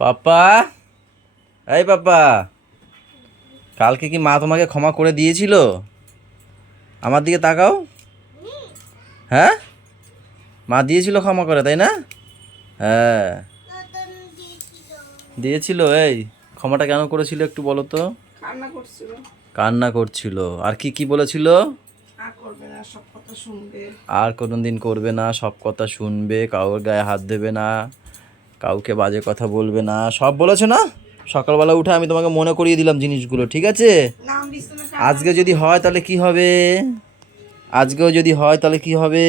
পাপা, এই পাপা, কালকে কি মা তোমাকে ক্ষমা করে দিয়েছিল? আমার দিকে তাকাও। হ্যাঁ, মা দিয়েছিল ক্ষমা করে, তাই না? হ্যাঁ, দিয়েছিল। এই ক্ষমাটা কেন করেছিল একটু বলো তো? কান্না করছিল। কান্না করছিল। আর কি কি বলেছিল? আর করবে না, সব কথা শুনবে। আর কোনোদিন করবে না, সব কথা শুনবে, কারোর গায়ে হাত দেবে না, কাউকে বাজে কথা বলবে না, সব বলেছো না? সকালবেলা উঠে আমি তোমাকে মনে করিয়ে দিলাম জিনিসগুলো, ঠিক আছে? নাম বিছানা আজকে যদি হয় তাহলে কি হবে? আজকেও যদি হয় তাহলে কি হবে?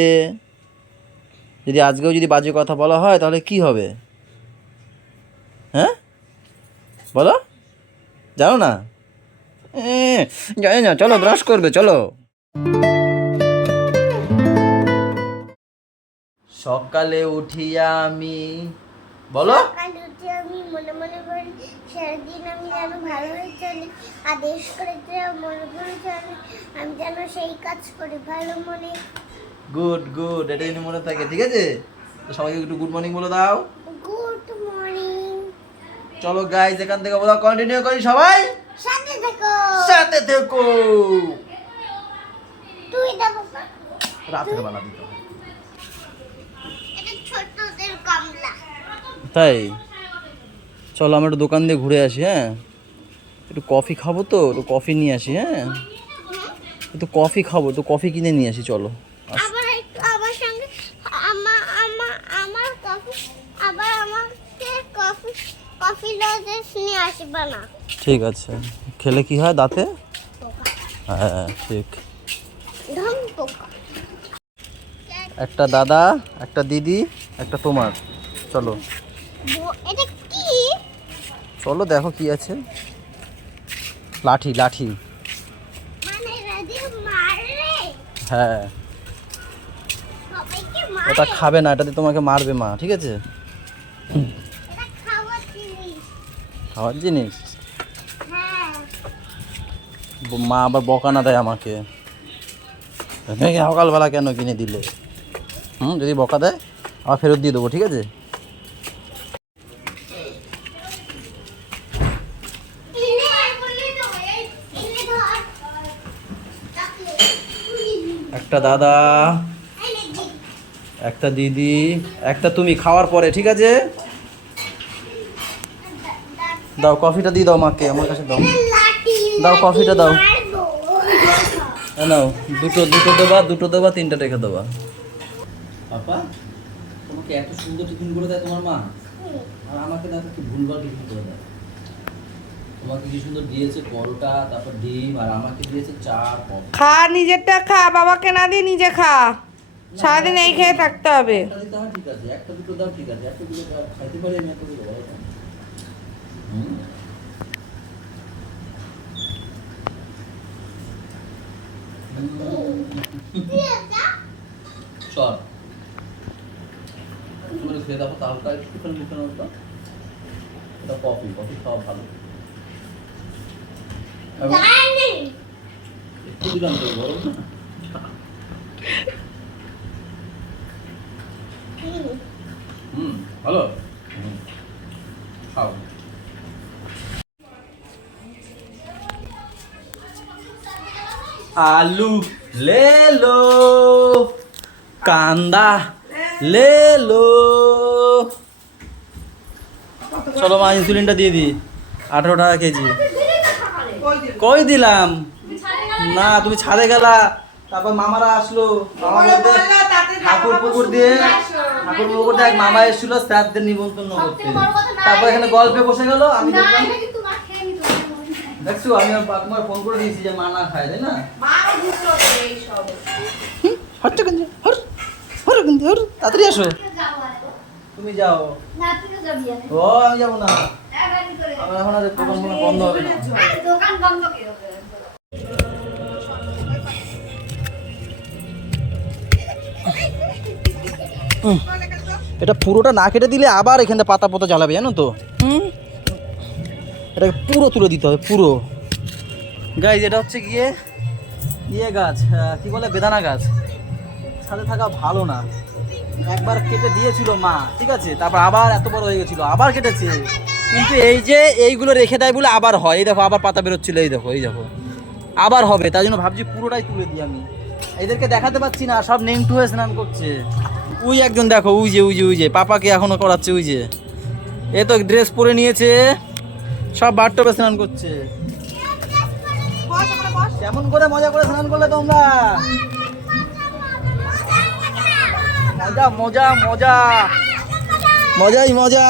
যদি আজকেও যদি বাজে কথা বলা হয় তাহলে কি হবে? হ্যাঁ, বলো। জানো না? জানি না, চলো ব্রাশ করবে, চলো। সকালে উঠিয়া আমি, বলো। সকালে উঠে আমি মনে মনে করি সারাদিন আমি যেন ভালো হয়ে চলি, আদেশ করে মনে করে চলি, আমি যেন সেই কাজ করি ভালো মনে। গুড গুড, এটা যদি মনে থাকে, ঠিক আছে? তো সবাইকে একটু গুড মর্নিং বলে দাও। Good morning. চলো গাইস, এখান থেকে বলো, কন্টিনিউ করি সবাই। সাথে থেকো। সাথে থেকো। তুই না বাবা, রাতের বেলা দিতে হবে। এটা ছোটদের কমলা। তাই চলো আমরা একটু দোকান দিয়ে ঘুরে আসি। হ্যাঁ, একটু কফি খাবো, তো একটু কফি নিয়ে আসি। হ্যাঁ, একটু কফি খাবো, একটু কফি কিনে নিয়ে আসি, চলো। আবার একটু আমার সঙ্গে আমার কফি, আবার আমাকে কফি কফি লজেস নিয়ে আসবে না। ঠিক আছে, খেলে কি হয় দাঁতে? হ্যাঁ ঠিক। ধম পোকা। একটা দাদা, একটা দিদি, একটা তোমার। চলো এটা কি? চলো দেখো কি আছে। লাঠি লাঠি। মানে রাজি মারে, হ্যাঁ, সবাইকে মারে। ওটা খাবে না, এটাতে তোমাকে মারবে মা, ঠিক আছে? এটা খাওয়ার জিনিস। খাওয়ার জিনিস? হ্যাঁ। মা আবার বকা না দেয় আমাকে, সকালবেলা কেন কিনে দিলে? যদি বকা দেয় আবার ফেরত দিয়ে দেবো, ঠিক আছে? একটা দাদা, একটা দিদি, একটা তুমি, খাওয়ার পরে, ঠিক আছে? দাও কফিটা দিয়ে দাও মাকে, আমার কাছে দাও। দাও কফিটা দাও। নাও, দুটো দুটো দেবা, দুটো দেবা, তিনটা রেখে দেবা। পাপা, তোমাকে এত সুন্দর টিফিন করে দেয় তোমার মা, আর আমাকে দেখো কি ভুলভাল টিফিন করে দেয়। তোমাকে কি সুন্দর দিয়েছে পরোটা, তারপর ডিম, আর আমাকে দিয়েছে চা কফি। খা, নিজেরটা খা, বাবাকে না দিয়ে নিজে খা। সারাদিন এই খেয়ে থাকতে হবে। একটা দিতে হয়, ঠিক আছে, একটা দুটো দাও, ঠিক আছে, একটা দুটো দাও, খাইতে পারি আমি এতগুলো দাও। চল তুমি খেয়ে দেখো, তাহলে একটুখানি মুখে নাও তো। এটা কফি, কফি খাওয়া ভালো। একটু দিলাম তো, গরম না? ভালো। খাও। आलू ले लो, कांदा ले लो। চলো মা, ইনসুলিনটা দিয়ে দিই। 18 টাকা কেজি। কই দিলাম না, তুমি ছাদে গেলা, তারপর মামারা আসলো, মামা বলতে ঠাকুর পুকুর দিয়ে এক মামা এসেছিল স্যারদের নিমন্ত্রণ করতে। তারপর এখানে গল্পে বসে গেল, আমি দেখলাম। দেখছো, আমি তোমার ফোন করে দিয়েছি যে মা না খায়, তাই না? হট্টা গঞ্জ, হর হর গঞ্জ, হর তাড়াতাড়ি আসো। তুমি যাও। ও আমি যাবো না, আমার এখন আর দোকান বন্ধ হবে না। দোকান বন্ধ কে হবে? এটা পুরোটা না কেটে দিলে আবার এখানে পাতা পোতা জ্বালাবে, জানো তো? এটাকে পুরো তুলে দিতে হবে, পুরো। গাইজ, এটা হচ্ছে গিয়ে ইয়ে গাছ, কি বলে, বেদানা গাছ। ছাদে থাকা ভালো না, একবার কেটে দিয়েছিল মা, ঠিক আছে, তারপর আবার এত বড় হয়ে গেছিল, আবার কেটেছে। কিন্তু এই যে এইগুলো রেখে দেয় বলে আবার হয়। এই দেখো আবার পাতা বেরোচ্ছিল, এই দেখো এই দেখো আবার হবে, তাই জন্য ভাবছি পুরোটাই তুলে দিই আমি। এদেরকে দেখাতে পাচ্ছি না, সব নেংটু হয়ে স্নান করছে। ওই একজন দেখো, ওই যে পাপাকে এখনো করাচ্ছে, ওই যে এ তো ড্রেস পরে নিয়েছে, সব বাথটবে স্নান করছে। কেমন করে মজা করে স্নান করলে তোমরা? মজা মজা মজা, মজাই মজা।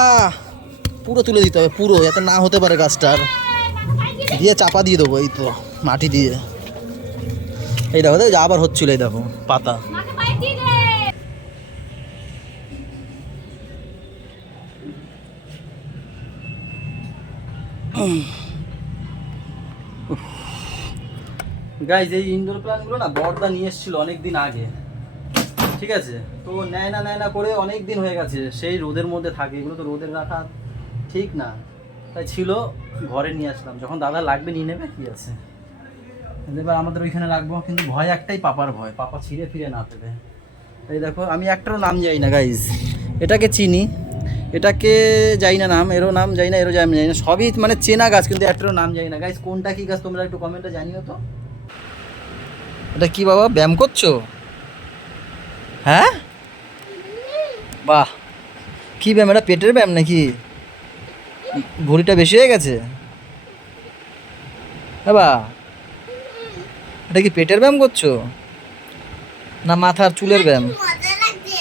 পুরো তুলে দিতে হবে পুরো, যাতে না হতে পারে গাছটার। দিয়ে চাপা দিয়ে দেবো এই তো মাটি দিয়ে। এই দেখো যা আবার হচ্ছিল, এই দেখো পাতা। গাইজ এই ইনডোর প্ল্যান্টগুলো না বড়দা নিয়ে এসেছিল অনেক দিন আগে, ঠিক আছে? তো নেয় না করে অনেক দিন হয়ে গেছে, সেই রোদের মধ্যে থাকে, এগুলো তো রোদের রাখা ঠিক না, তাই ছিল ঘরে নিয়ে আসলাম। যখন দাদা লাগবে নিয়ে নেবে, কি আছে। এবার আমাদের ওইখানে রাখবো, কিন্তু ভয় একটাই, পাপার ভয়, পাপা ছিঁড়ে ফিরে না পেবে। এই দেখো আমি একটারও নাম যাই না গাইজ, এটাকে চিনি, এটাকে যাই না নাম, এরও নাম যাই না, এরও যাই না, সবই মানে চেনা গাছ, কিন্তু একটারও নাম যাই না গাইজ। কোনটা কি গাছ তোমরা একটু কমেন্টে জানিও তো। এটা কি বাবা, ব্যায়াম করছো? হ্যাঁ বাহ, কি ব্যায়াম এটা? পেটের ব্যায়াম নাকি? ভুঁড়িটা বেশি হয়ে গেছে? বাবা এটা কি পেটের ব্যায়াম করছো না মাথার চুলের ব্যায়াম? মজা লাগছে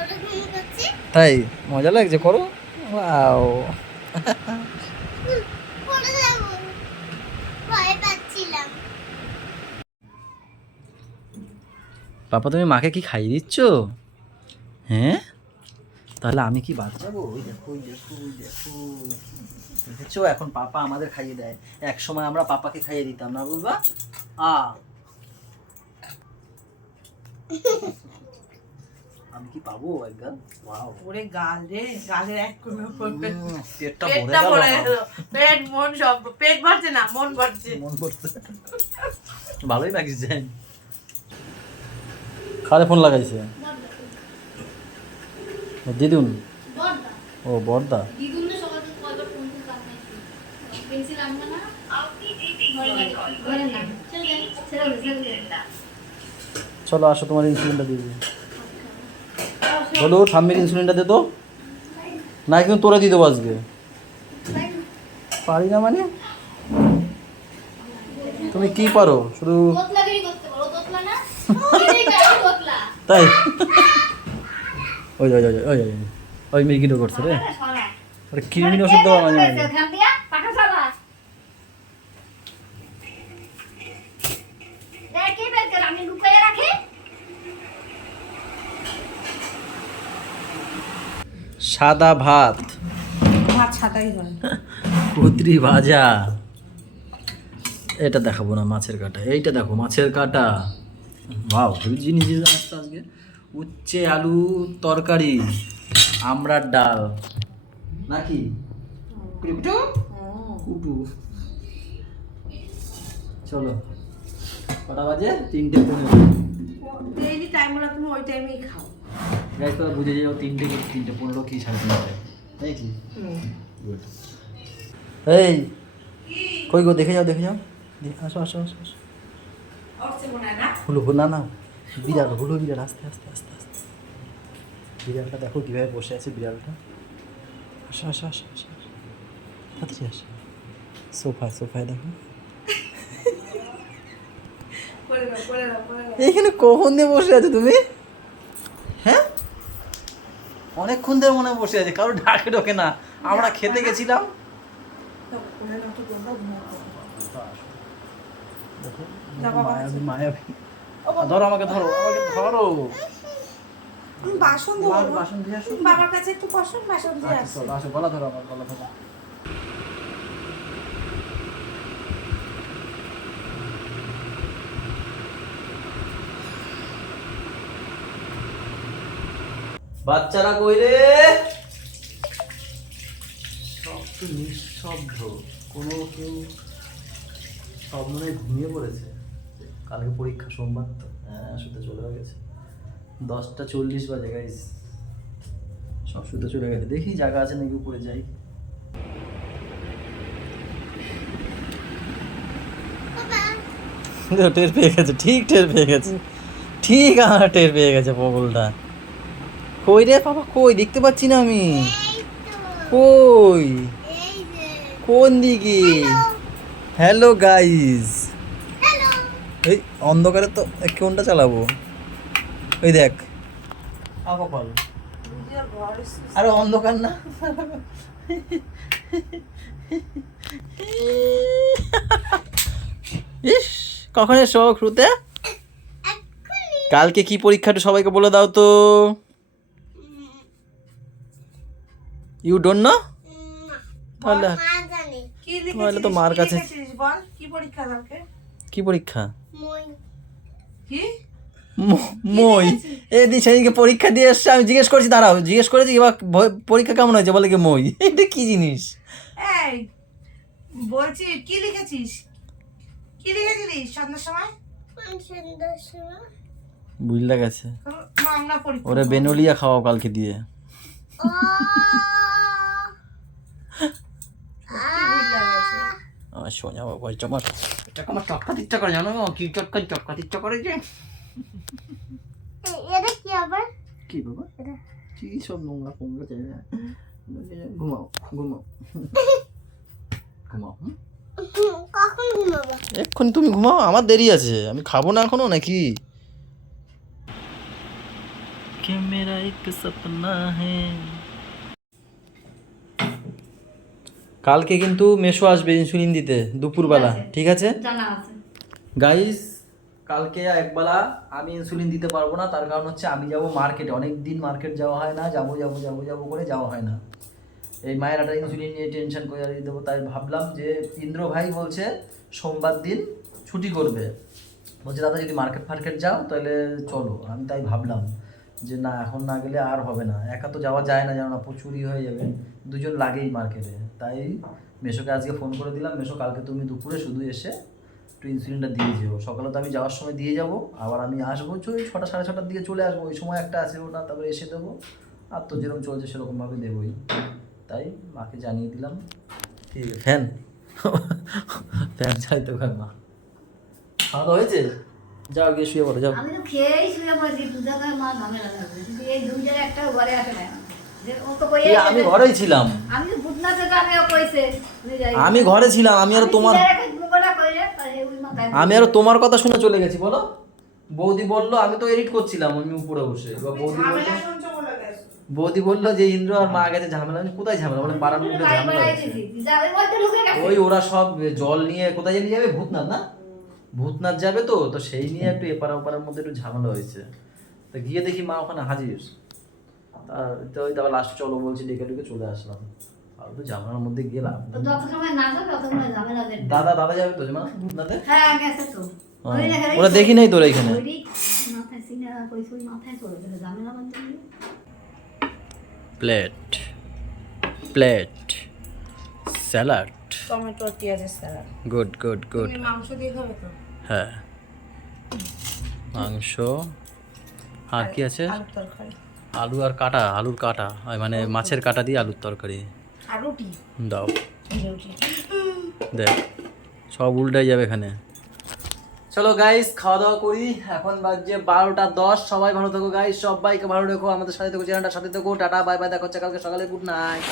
ওরকম করছি। তাই মজা লাগছে, করো। ওয়াও পড়ে যাবো, ভয় পাচ্ছিলাম। পাপা তুমি মাকে কি খাইয়ে দিচ্ছ? হ্যাঁ, তাহলে আমি কি বাদ যাবো? ওই দেখো ওই দেখো ওই দেখো, দেখেছো? এখন পাপা আমাদের খাইয়ে দেয়, এক সময় আমরা পাপাকে খাইয়ে দিতাম না, বুঝবা? আমি কি পাবো একদম? ওয়াও, ওরে গাল রে, গালের এক কোণে পড়বে। পেটটা পেটটা ভরে গেল, পেট মন সব, পেট ভরছে না মন ভরছে। মন পড়ছে, ভালোই লাগছে। কারে ফোন লাগাইছে? দিদুন। ও বড়দা। চলো আসো, তোমার ইনসুলিনটা দিয়ে দিই। বলো ঠাম্মির ইনসুলিনটা দে তো। না কিন্তু তোরা দিয়ে দেবো আজকে। পারি না মানে? তুমি কি পারো শুধু? তাই ওই ওই ওই ওই ওই মির্গিটা করছে রে, আরে কৃমির ওষুধ দেওয়া মাঝে মাঝে। সাদা ভাত, ভাত সাদাই হয়। কুদরি ভাজা, এটা দেখাবো না, মাছের কাটা। এইটা দেখো মাছের কাটা, বাও হেভি জিনিস আসছে আজকে। উচ্ছে আলু তরকারি, আমড়ার ডাল নাকি কুটু। চলো কটা বাজে? 3:15। ডেইলি টাইম হলো তুমি ওই টাইমেই খাও। গাইজ তোরা বুঝে যাও 3:15 কি 3:30, তাই কি? এই কই গো, দেখে যাও দেখে যাও, আসো আসো আসো আসো। হুলো না না, বিড়াল হুলো, বিড়াল আস্তে আস্তে আস্তে আস্তে। বিড়ালটা দেখো কীভাবে বসে আছে বিড়ালটা। আসো আসো আসো আসো, তাড়াতাড়ি আসো। সোফায় দেখো, এইখানে কখন দিয়ে বসে আছো তুমি? হ্যাঁ অনেকক্ষণ ধরে মনে হয় বসে আছে, কারো ঢাকে ঢোকে না। আমরা খেতে গেছিলাম, মায়াবী। ধরো আমাকে, ধরো আমাকে ধরো। বাসন বাসন দিয়ে আসো, বাবার কাছে একটু বসুন, বাসন দিয়ে আসো। আসো, গলা ধরো আমার, গলা ধরো। বাচ্চারা কই রে? সব তো নিঃশব্দ, কোনো কেউ, সব মনে হয় ঘুমিয়ে পড়েছে। কালকে পরীক্ষা, সোমবার তো, হ্যাঁ শুতে চলে গেছে। 10:40 বাজে গাইস, সব শুতে চলে গেছে। দেখি জায়গা আছে নাকি উপরে যাই। টের পেয়ে গেছে, ঠিক টের পেয়ে গেছে, ঠিক আমার টের পেয়ে গেছে পগলটা। কই রে বাবা, কই দেখতে পাচ্ছি না আমি, এই তো কই এই যে কোন দিকে? হ্যালো গাইস, হ্যালো এই অন্ধকারে তো কোনটা চালাবো? ওই দেখ কল, আরে অন্ধকার না। ইস, কখন এসো শুরুতে? এক্ষুনি কালকে কি পরীক্ষাটা সবাইকে বলে দাও তো। You don't know? না তাহলে মা জানে কি তাহলে তো মার কাছে। লিখেছিস বল, কি পরীক্ষা কালকে? কি পরীক্ষা? মই কি মই এই সেদিনকে পরীক্ষা দিয়ে এসছে, আমি জিজ্ঞেস করছি, দাঁড়াও জিজ্ঞেস করেছি এবার পরীক্ষা কেমন হয়েছে, বলে কি মই। এটা কি জিনিস? এই বলছি কি লিখেছিস, কি লিখেছিলিস সন্ধ্যার সময়? সন্ধ্যার সময় বুঝলা গেছে, আমরা পরীক্ষা ওরে বেনলিয়া খাওয়াও কালকে দিয়ে। ও আমার সোনা বাবা তোমার আমার চটকাতে ইচ্ছা করে, জানো কি চটকাতে ইচ্ছা করে যে। এটা কি আবার কি বাবা কি সব নোংরা ফোংরা চাই না, ঘুমাও ঘুমাও ঘুমাও। কখন ঘুমাবো? এক্ষুনি তুমি ঘুমাও, আমার দেরি আছে, আমি খাবো না এখনো নাকি। কে মেরা এক সপনা হ্যায়। কালকে কিন্তু মেশো আসবে ইনসুলিন দিতে দুপুরবেলা, ঠিক আছে গাইস? কালকে একবেলা আমি ইনসুলিন দিতে পারবো না, তার কারণ হচ্ছে আমি যাব মার্কেটে, অনেক দিন মার্কেট যাওয়া হয় না, যাবো করে যাওয়া হয় না। এই মায়ের একটা ইনসুলিন নিয়ে টেনশন করে দেবো, তাই ভাবলাম যে ইন্দ্র ভাই বলছে সোমবার দিন ছুটি করবে, বলছে দাদা যদি মার্কেট যাও তাহলে চলো। আমি তাই ভাবলাম যে না এখন না গেলে আর হবে না, একা তো যাওয়া যায় না, জানো না প্রচুরই হয়ে যাবে, দুজন লাগেই মার্কেটে। তাই মেশোকে আজকে ফোন করে দিলাম, মেশো কালকে তুমি দুপুরে শুধু এসে একটু ইনসুলিনটা দিয়ে যেও, সকালে তো আমি যাওয়ার সময় দিয়ে যাবো, আবার আমি আসবো 6টা সাড়ে 6টার দিকে চলে আসবো, ওই সময় একটা আছে ওটা, তারপরে এসে দেবো। আর তো যেরকম চলছে সেরকমভাবে দেবোই, তাই মাকে জানিয়ে দিলাম। ঠিক আছে, ফ্যান ফ্যান চাইতে পারে মা। খাওয়া দাওয়া হয়েছে? যাও গিয়ে শুয়ে পড়ো, যাও। আমি তো খেয়েই শুয়ে পড়েছি, পূজা করে মা ঝামেলা থাকবে, কিন্তু এই দুই জায়গায় একটা ঘরে আসে না, যে ও তো কইয়া আমি ঘরেই ছিলাম, আমি তো ভূতনাথে গানেও কইছে আমি ঘরে ছিলাম, আমি আর তোমার কথা শুনে চলে গেছি। বলো, বৌদি বললো, আমি তো এডিট করছিলাম আমি উপরে বসে, বৌদি বললো যে ইন্দ্র আর মা গেছে ঝামেলা। আমি কোথায় ঝামেলা? বলে পাড়ার মধ্যে ঝামেলা হয়েছে, ওই ওরা সব জল নিয়ে কোথায় নিয়ে যাবে, ভূতনাথ না, ভূতনাথ যাবে তো তো সেই নিয়ে একটু এপাড়া ওপাড়ার মধ্যে একটু ঝামেলা হয়েছে। তো গিয়ে দেখি মা ওখানে হাজির, তারপর লাস্টে চলো বলছি, ডেকে চলে আসলাম। আর তো ঝামেলার মধ্যে গেলাম। দাদা যাবে তো মা ভূতনাথে? ওরা দেখি নাই তোরা এখানে। প্লেট স্যালাড, টমেটো পেঁয়াজের স্যালাড। গুড। তুমি মাংস দিয়ে খাবে তো? হ্যাঁ মাংস, আর কি আছে? আলুর তরকারি, আলু আর কাটা, আলুর কাটা মানে মাছের কাটা দিয়ে আলুর তরকারি আর রুটি দাও। রুটি দেখ সব উল্টাই যাবে এখানে। চলো গাইস খাওয়া দাওয়া করি, এখন বাজছে 12টা 10। সবাই ভালো থেকো গাইস, সবাইকে ভালো রেখো, আমাদের সাথে থেকো, চ্যানেলটার সাথে থেকো। টাটা বাই বাই, দেখা হচ্ছে কালকে সকালে, গুড নাইট।